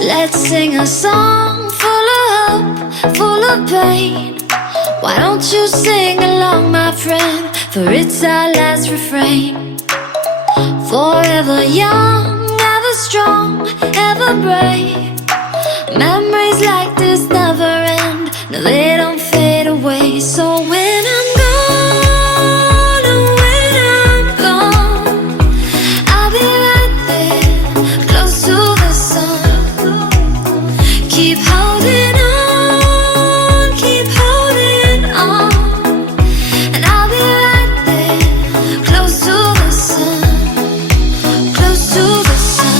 Let's sing a song full of hope, full of pain. Why don't you sing along, my friend? For it's our last refrain. Forever young, ever strong, ever brave. Memories like this never end. No, they don't fade away. So when I'm gone, oh, when I'm gone, I'll be right there, close to the sun. Keep holding on, keep holding on, and I'll be right there, close to the sun, close to the sun.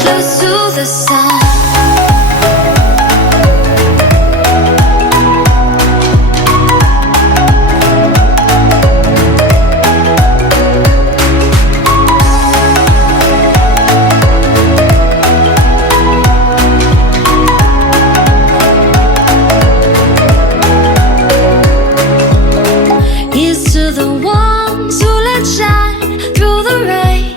Close to the sun. Here's to the ones who let shine through the rain,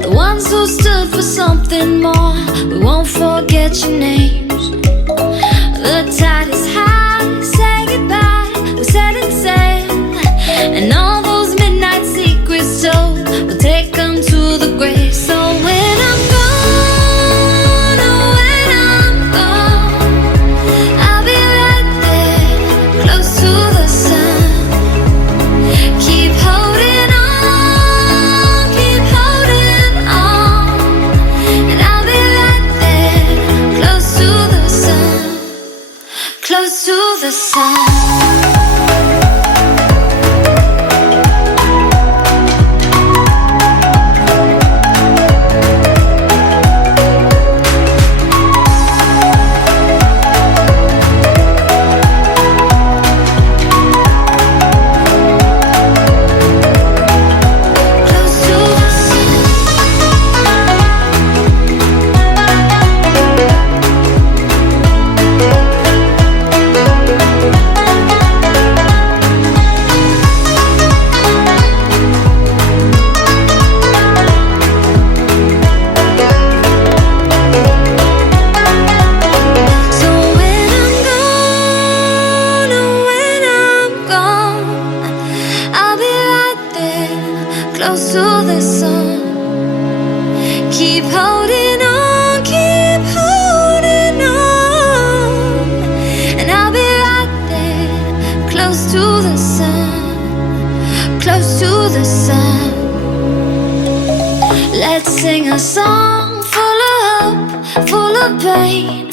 the ones who stood for something more. We won't forget your names. The tide is high, say goodbye, we're setting sail, and all those midnight secrets told, we'll take them to the grave. So when I'm gone, oh, when I'm gone, I'll be right there, close to the sun. Keep holding on, keep holding on, and I'll be right there, close to the sun, close to the sun. Close to the sun. So when I'm gone, oh, when I'm gone, I'll be right there, close to the sun. Keep holding on, keep holding on, and I'll be right there, close to the sun, close to the sun. Let's sing a song full of hope, full of pain.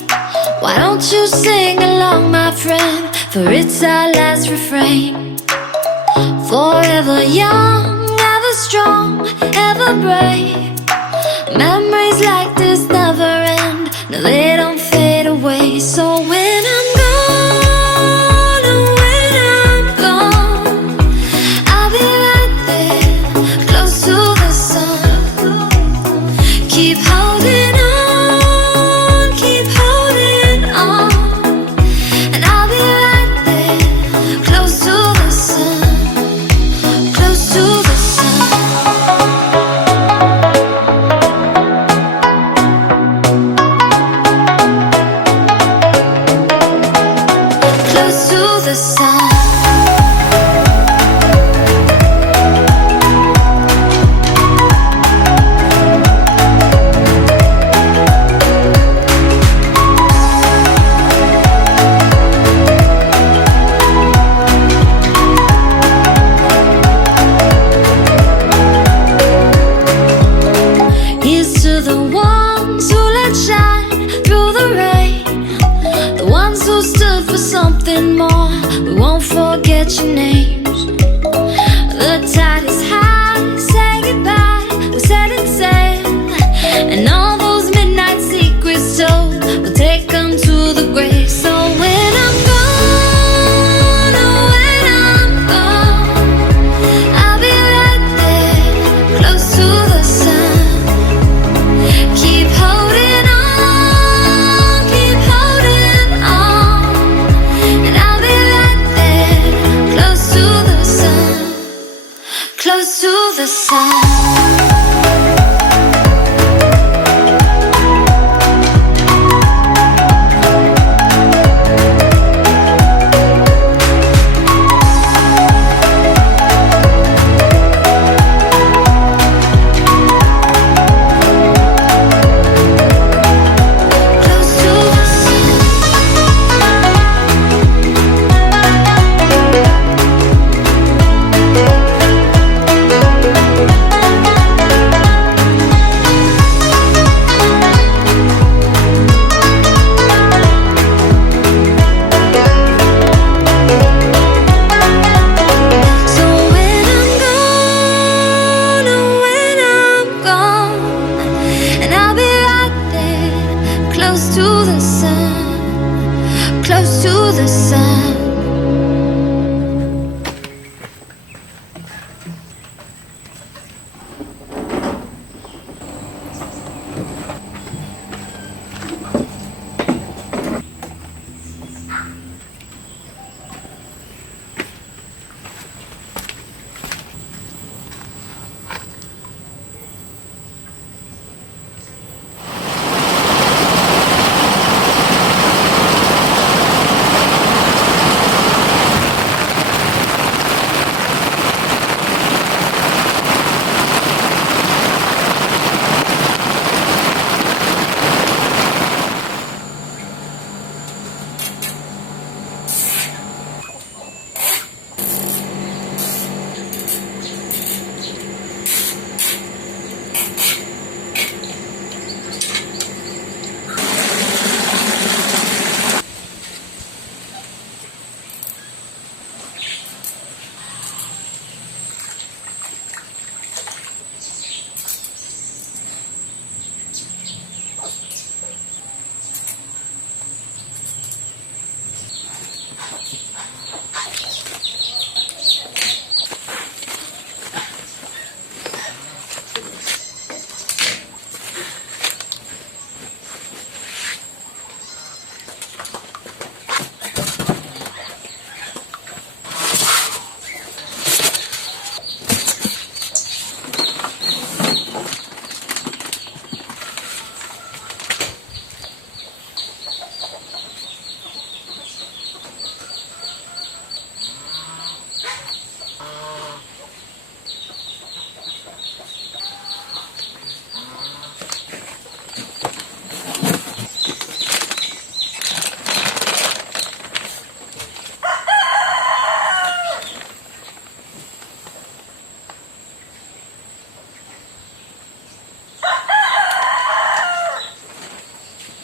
Why don't you sing along, my friend? For it's our last refrain. Forever young, ever strong, ever brave. Memories like this never end. No, they don't fade away. So when I'm gone, oh, when I'm gone, I'll be right there, close to the sun. Keep holding on, keep holding on, and I'll be right there, close to the sun, close to the sun. Close to the sun. Here's to the ones who let shine through the rain, the ones who stood for something more. We won't forget your names. The tide is high, say goodbye, we're setting sail, and all those midnight secrets told, we'll take them to the grave. So when I'm gone, oh, when I'm gone, I'll be right there, close to the sun. Keep holding on, keep holding on, and I'll be right there, close Close to the sun.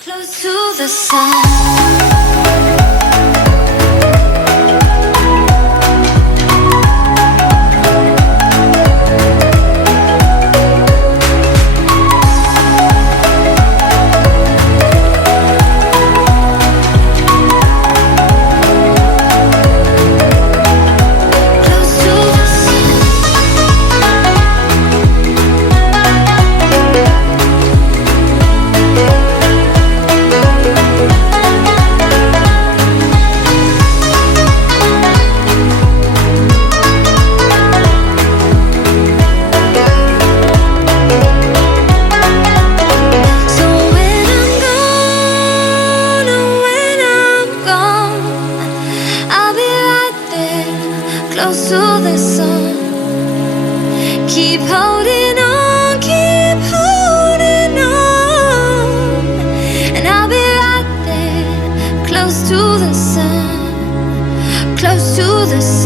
Close to the sun. Close to the sun. Keep holding on, keep holding on, and I'll be right there. Close to the sun, close to the sun.